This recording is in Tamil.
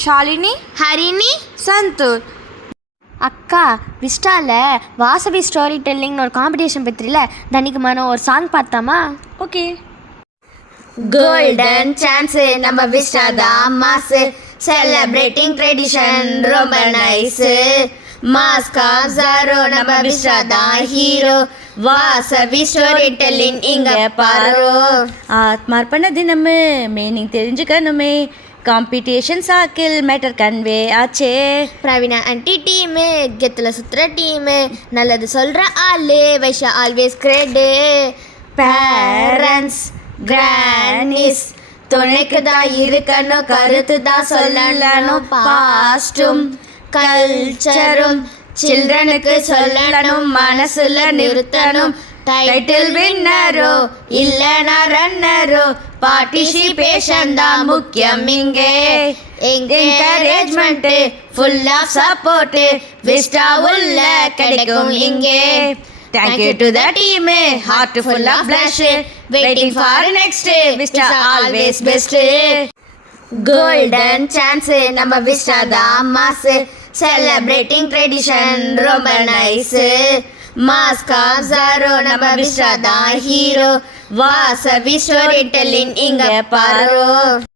ஷாலினி, ஹரிணி, சந்தூர். அக்கா விஸ்டால வாசவி ஸ்டோரி டெல்லிங்னு ஒரு காம்படிஷன் பத்திரில தனிக்கு மனம் ஒரு சாங் பார்த்தாமா? ஓகே. கோல்டன் சான்ஸ் நம்ம விஸ்டா தான் மாஸ், செலிப்ரேட்டிங் ட்ரெடிஷன் ரொம்ப நைஸ், மாஸ்கா ஜாரோ நம்ம விஸ்டா தான் ஹீரோ, வாசவி ஸ்டோரி டெல்லிங் இங்க பாரு. ஆத்மார்ப்பண தினம் மீனிங் தெரிஞ்சுக்கணுமே, காம்படிஷன் சாக்கில் மேட்டர் கன்வே ஆச்சே. பிரவீனா ஆன்டி டீமு, கெத்தில் சுற்றுற டீமு, நல்லது சொல்கிற ஆளு, Vaisha always grade. Parents grandis துணைக்கு தான் இருக்கணும், கருத்து தான் சொல்லணும், பாஸ்டும் கல்ச்சரும் சில்ட்ரனுக்கு சொல்லணும், மனசுல நிறுத்தணும். டைட்டில் வின்னரோ இல்லைனா ரன்னரோ, பார்ட்டிசிபேஷன் தான் முக்கியம் இங்கே. Encouragement full of support vista உள்ள கிடைக்கும் இங்கே. Thank you to the team, heart full of blush, waiting for next, Vista always best. Golden chance நம்ம விஸ்டா தான் மாஸ், செலிப்ரேட்டிங் ட்ரெடிஷன் ரொம்ப நைஸ், மாஸ்கா ஜாரோ நம்ம விஸ்டா தான் ஹீரோ, வாசவி ஸ்டோரி டெல்லிங் இங்க பாரு.